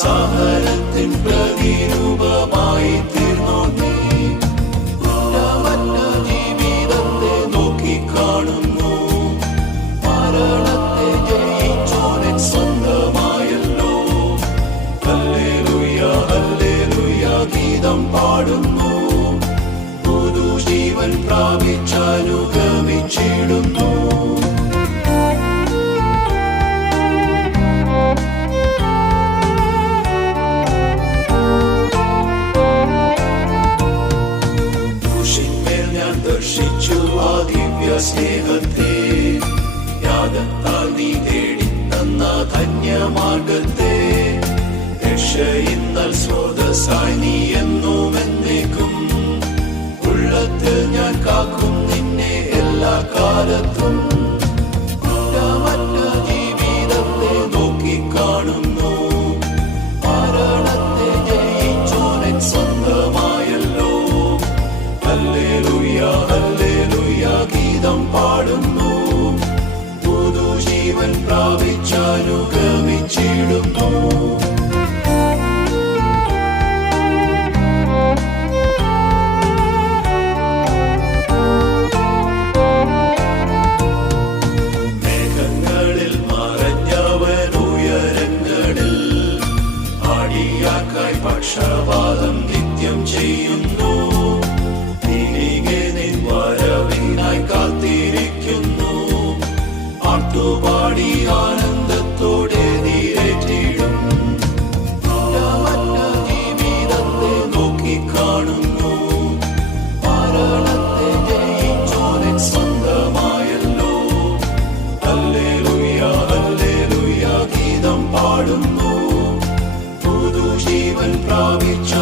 സഹനത്തിൻ പ്രതിരൂപമായി തീർന്നോ നീ. കുറ്റമറ്റ ജീവിതത്തെ നോക്കിക്കാണുന്നു, മരണത്തെ ജയിച്ചോനൻ സ്വന്തമായല്ലോ. ഹല്ലേലൂയ ഹല്ലേലൂയ ഗീതം പാടുന്നു, പുതുജീവൻ പ്രാപിച്ചനുഗമിച്ചിടുന്നു. ദർശിച്ചു ആ ദിവ്യ സ്നേഹത്തെ, യാഗത്താൽ നീ തേടിത്തന്ന ധന്യമാർഗത്തെ. രക്ഷയിന്നൽ സ്രോതസ്സായി നീ എന്നും എന്നേക്കും, ഉള്ളത്തിൽ ഞാൻ കാക്കും നിന്നെ എല്ലാ കാലത്തും. കുറ്റമറ്റ ജീവിതത്തെ നോക്കിക്കാണുന്നു, മരണത്തെ ജയിച്ചോനൻ സ്വന്തമായല്ലോ. ഹല്ലേലൂയ ഹല്ലേലൂയ ഗീതം പാടുന്നു, പുതുജീവൻ പ്രാപിച്ചനുഗമിച്ചിടുന്നു. മേഘങ്ങളിൽ മറഞ്ഞവൻ ഉയരങ്ങളിൽ, ആടിയാക്കായി പക്ഷപാതം നിത്യം ചെയ്യുന്നു. കാത്തിരിക്കുന്നു, പാട്ടുപാടി ആനന്ദത്തോടെ നീരേറ്റിടും. കുറ്റമറ്റ ജീവിതത്തെ നോക്കിക്കാണുന്നു, മരണത്തെ ജയിച്ചോനൻ സ്വന്തമായല്ലോ. ഹല്ലേലൂയ ഹല്ലേലൂയ ഗീതം പാടുന്നു, പുതുജീവൻ പ്രാപിച്ച